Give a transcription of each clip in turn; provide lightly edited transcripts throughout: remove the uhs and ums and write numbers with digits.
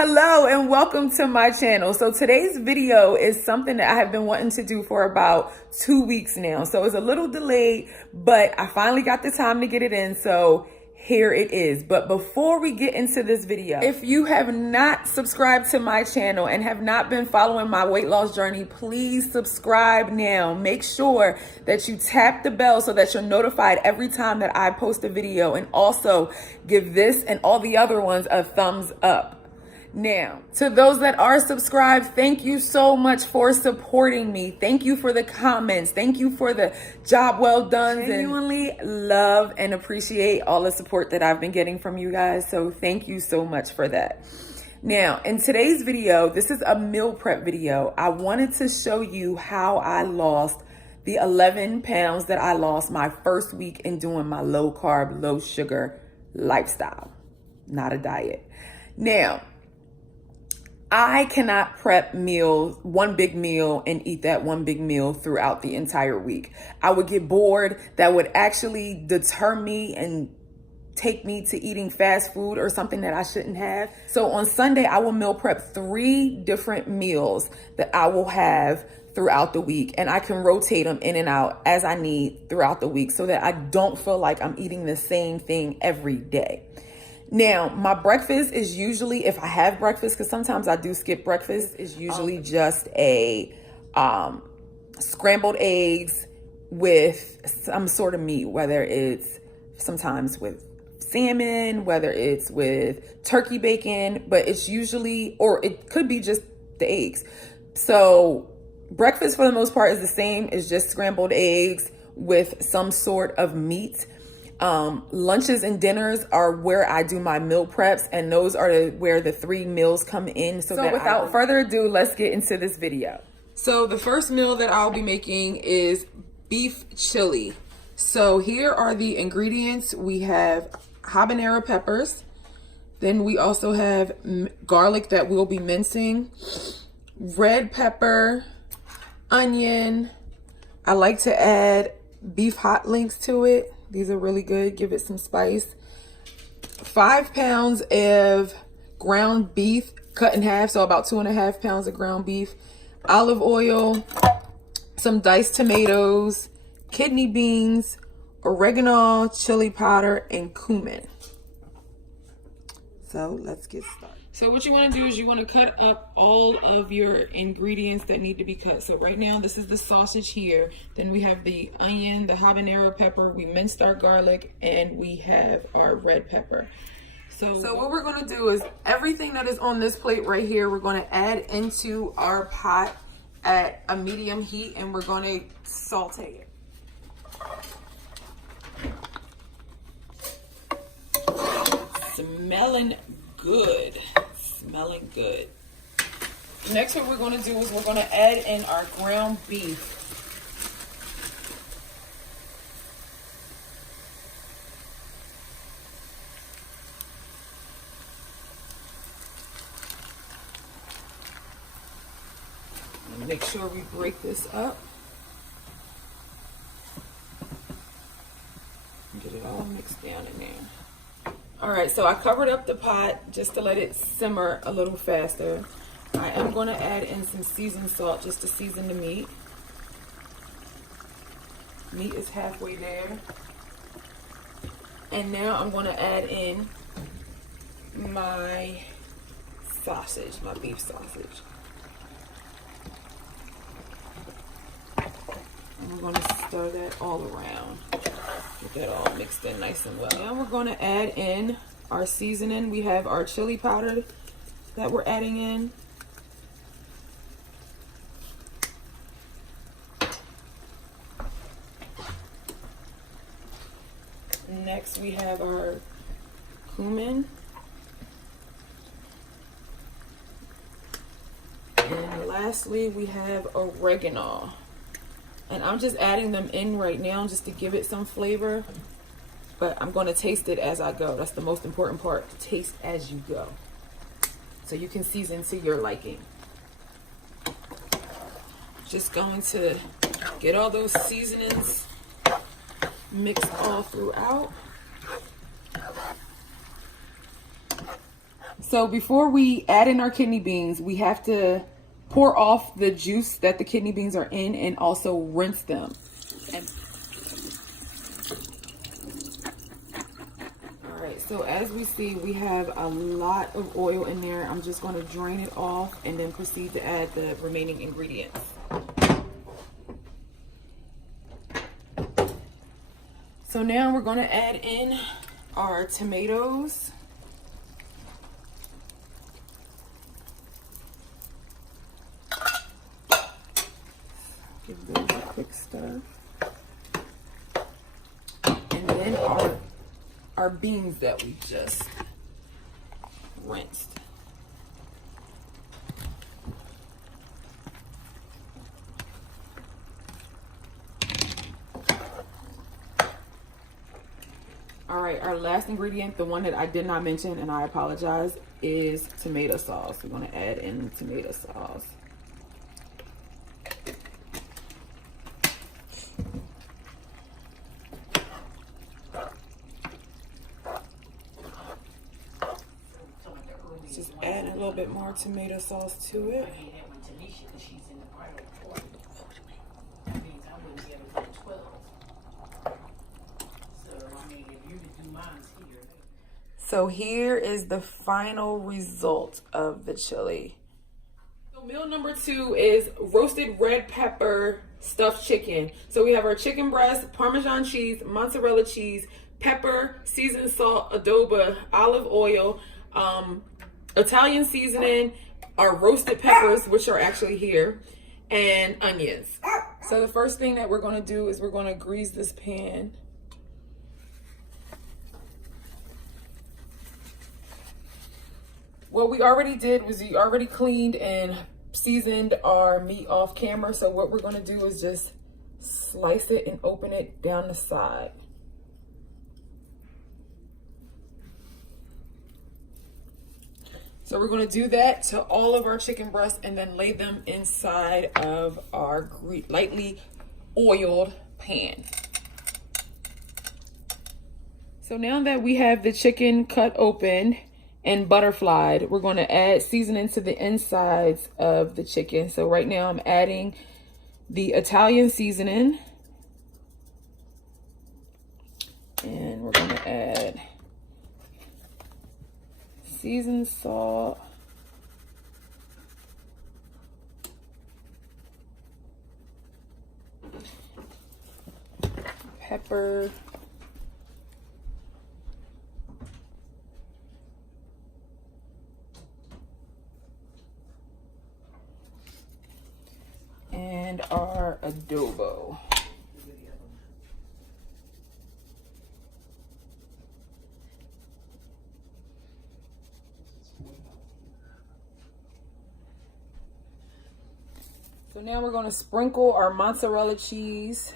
Hello and welcome to my channel. So today's video is something that I have been wanting to do for about 2 weeks now. So it's a little delayed, but I finally got the time to get it in. So here it is. But before we get into this video, if you have not subscribed to my channel and have not been following my weight loss journey, please subscribe now. Make sure that you tap the bell so that you're notified every time that I post a video, and also give this and all the other ones a thumbs up. Now, to those that are subscribed, thank you so much for supporting me. Thank you for the comments. Thank you for the job well done. Genuinely love and appreciate all the support that I've been getting from you guys. So thank you so much for that. Now, in today's video, this is a meal prep video. I wanted to show you how I lost the 11 pounds that I lost my first week in doing my low carb, low sugar lifestyle, not a diet. Now, I cannot prep meals, one big meal, and eat that one big meal throughout the entire week. I would get bored. That would actually deter me and take me to eating fast food or something that I shouldn't have. So on Sunday, I will meal prep 3 different meals that I will have throughout the week, and I can rotate them in and out as I need throughout the week so that I don't feel like I'm eating the same thing every day. Now, my breakfast is usually, if I have breakfast, because sometimes I do skip breakfast, is usually just a scrambled eggs with some sort of meat, whether it's sometimes with salmon, whether it's with turkey bacon, but it's usually, or it could be just the eggs. So breakfast for the most part is the same. It's just scrambled eggs with some sort of meat. Lunches and dinners are where I do my meal preps, and those are where the 3 meals come in. So without further ado, let's get into this video. So the first meal that I'll be making is beef chili. So here are the ingredients. We have habanero peppers. Then we also have garlic that we'll be mincing, red pepper, onion. I like to add beef hot links to it. These are really good. Give it some spice. 5 pounds of ground beef cut in half, so about 2.5 pounds of ground beef. Olive oil, some diced tomatoes, kidney beans, oregano, chili powder, and cumin. So let's get started. So what you want to do is you want to cut up all of your ingredients that need to be cut. So right now, this is the sausage here. Then we have the onion, the habanero pepper. We minced our garlic, and we have our red pepper. So what we're going to do is everything that is on this plate right here, we're going to add into our pot at a medium heat, and we're going to saute it. Smelling good. Smelling good. Next, what we're going to do is we're going to add in our ground beef. And make sure we break this up. Get it all mixed down in there. All right, so I covered up the pot just to let it simmer a little faster. I am going to add in some seasoned salt just to season the meat. Meat is halfway there. And now I'm going to add in my sausage, my beef sausage. And we're going to stir that all around. Get that all mixed in nice and well. Now we're going to add in our seasoning. We have our chili powder that we're adding in. Next we have our cumin. And lastly we have oregano. And I'm just adding them in right now just to give it some flavor. But I'm going to taste it as I go. That's the most important part. Taste as you go. So you can season to your liking. Just going to get all those seasonings mixed all throughout. So before we add in our kidney beans, we have to pour off the juice that the kidney beans are in and also rinse them. All right, so as we see, we have a lot of oil in there. I'm just going to drain it off and then proceed to add the remaining ingredients. So now we're going to add in our tomatoes. Give those a quick stir. And then our beans that we just rinsed. All right, our last ingredient, the one that I did not mention, and I apologize, is tomato sauce. We're going to add in tomato sauce. Just add a little bit more tomato sauce to it. So here is the final result of the chili. So meal number 2 is roasted red pepper stuffed chicken. So we have our chicken breast, Parmesan cheese, mozzarella cheese, pepper, seasoned salt, adobo, olive oil, Italian seasoning, our roasted peppers, which are actually here, and onions. So the first thing that we're going to do is we're going to grease this pan. What we already did was we already cleaned and seasoned our meat off camera. So what we're going to do is just slice it and open it down the side. So we're going to do that to all of our chicken breasts and then lay them inside of our lightly oiled pan. So now that we have the chicken cut open and butterflied, we're going to add seasoning to the insides of the chicken. So right now I'm adding the Italian seasoning. And we're going to add seasoned salt, pepper, and our adobo. So now we're going to sprinkle our mozzarella cheese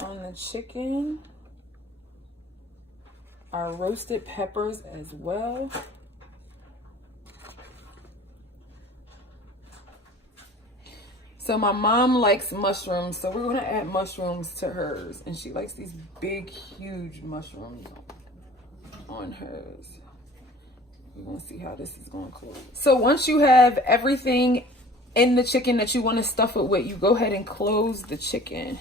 on the chicken, our roasted peppers as well. So my mom likes mushrooms, so we're going to add mushrooms to hers. And she likes these big, huge mushrooms on hers. We're going to see how this is going to close. So once you have everything in the chicken that you want to stuff it with, you go ahead and close the chicken.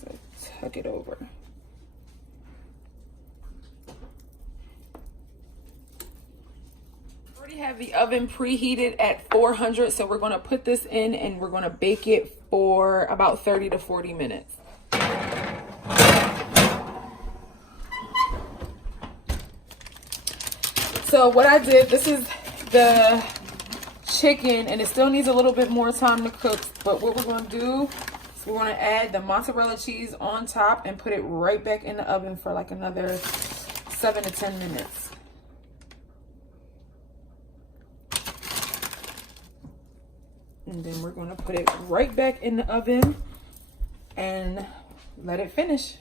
So tuck it over. I already have the oven preheated at 400, so we're going to put this in and we're going to bake it for about 30 to 40 minutes. So what I did, this is the chicken and it still needs a little bit more time to cook, but what we're going to do is we're going to add the mozzarella cheese on top and put it right back in the oven for like another 7 to 10 minutes. And then we're going to put it right back in the oven and let it finish.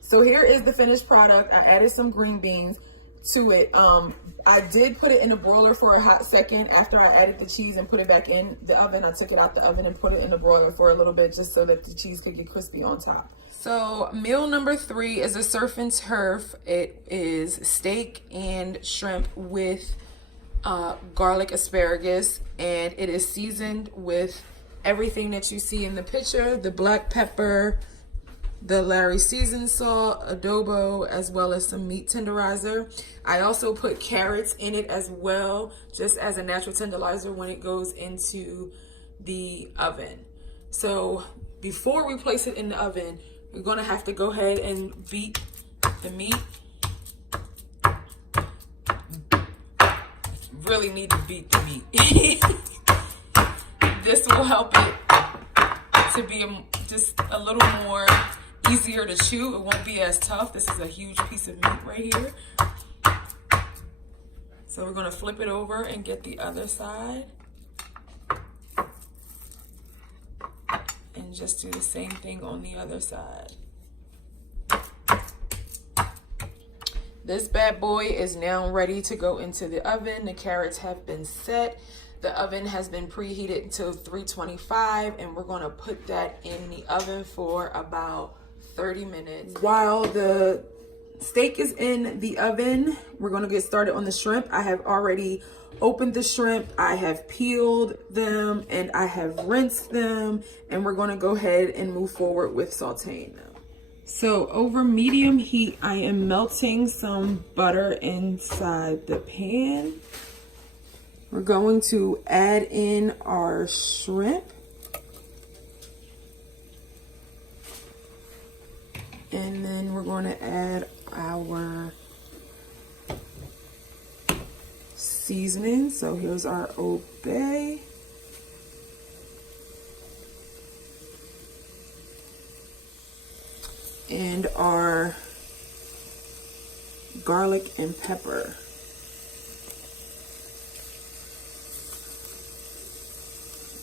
So here is the finished product. I added some green beans. to it. I did put it in the broiler for a hot second after I added the cheese and put it back in the oven. I took it out the oven and put it in the broiler for a little bit just so that the cheese could get crispy on top. So meal number 3 is a surf and turf. It is steak and shrimp with garlic asparagus, and it is seasoned with everything that you see in the picture: the black pepper, the Larry seasoned salt, adobo, as well as some meat tenderizer. I also put carrots in it as well, just as a natural tenderizer when it goes into the oven. So before we place it in the oven, we're gonna have to go ahead and beat the meat. Really need to beat the meat. This will help it to be just a little more easier to chew. It won't be as tough. This is a huge piece of meat right here. So we're gonna flip it over and get the other side. And just do the same thing on the other side. This bad boy is now ready to go into the oven. The carrots have been set. The oven has been preheated until 325, and we're gonna put that in the oven for about 30 minutes. While the steak is in the oven, we're gonna get started on the shrimp. I have already opened the shrimp, I have peeled them, and I have rinsed them, and we're gonna go ahead and move forward with sauteing them. So over medium heat, I am melting some butter inside the pan. We're going to add in our shrimp. And then we're going to add our seasoning. So here's our Old Bay. And our garlic and pepper.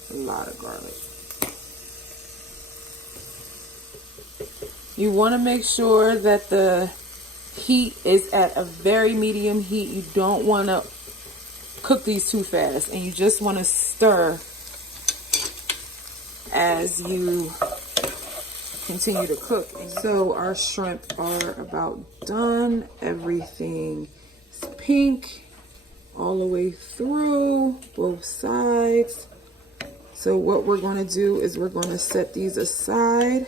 A lot of garlic. You want to make sure that the heat is at a very medium heat. You don't want to cook these too fast, and you just want to stir as you continue to cook. So our shrimp are about done. Everything is pink all the way through both sides. So what we're going to do is we're going to set these aside.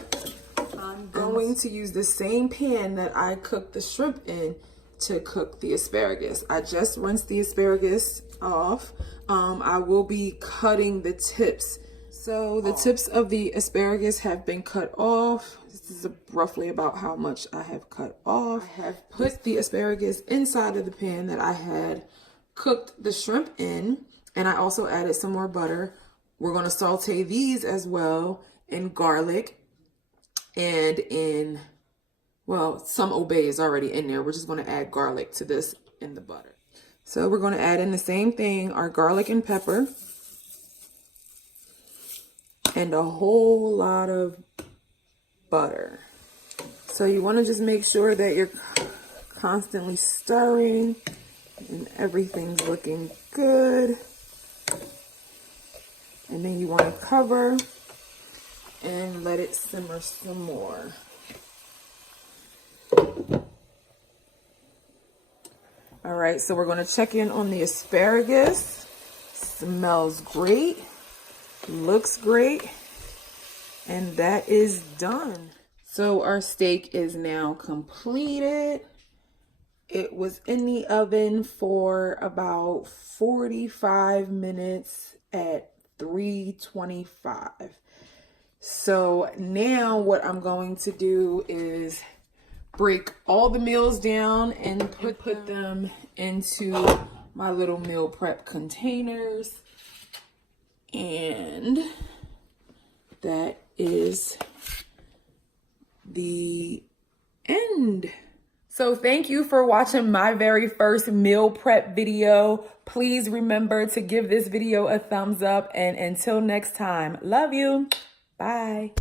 I'm going to use the same pan that I cooked the shrimp in to cook the asparagus. I just rinsed the asparagus off. I will be cutting the tips. So the tips of the asparagus have been cut off. This is roughly about how much I have cut off. I have put the asparagus inside of the pan that I had cooked the shrimp in, and I also added some more butter. We're going to saute these as well in garlic and in, well, some Old Bay is already in there. We're just going to add garlic to this in the butter. So we're going to add in the same thing, our garlic and pepper. And a whole lot of butter. So you want to just make sure that you're constantly stirring and everything's looking good. And then you want to cover and let it simmer some more. All right, so we're going to check in on the asparagus. Smells great. Looks great, and that is done. So our steak is now completed. It was in the oven for about 45 minutes at 325. So now what I'm going to do is break all the meals down and put them into my little meal prep containers. And that is the end. So thank you for watching my very first meal prep video. Please remember to give this video a thumbs up, and until next time, love you. Bye.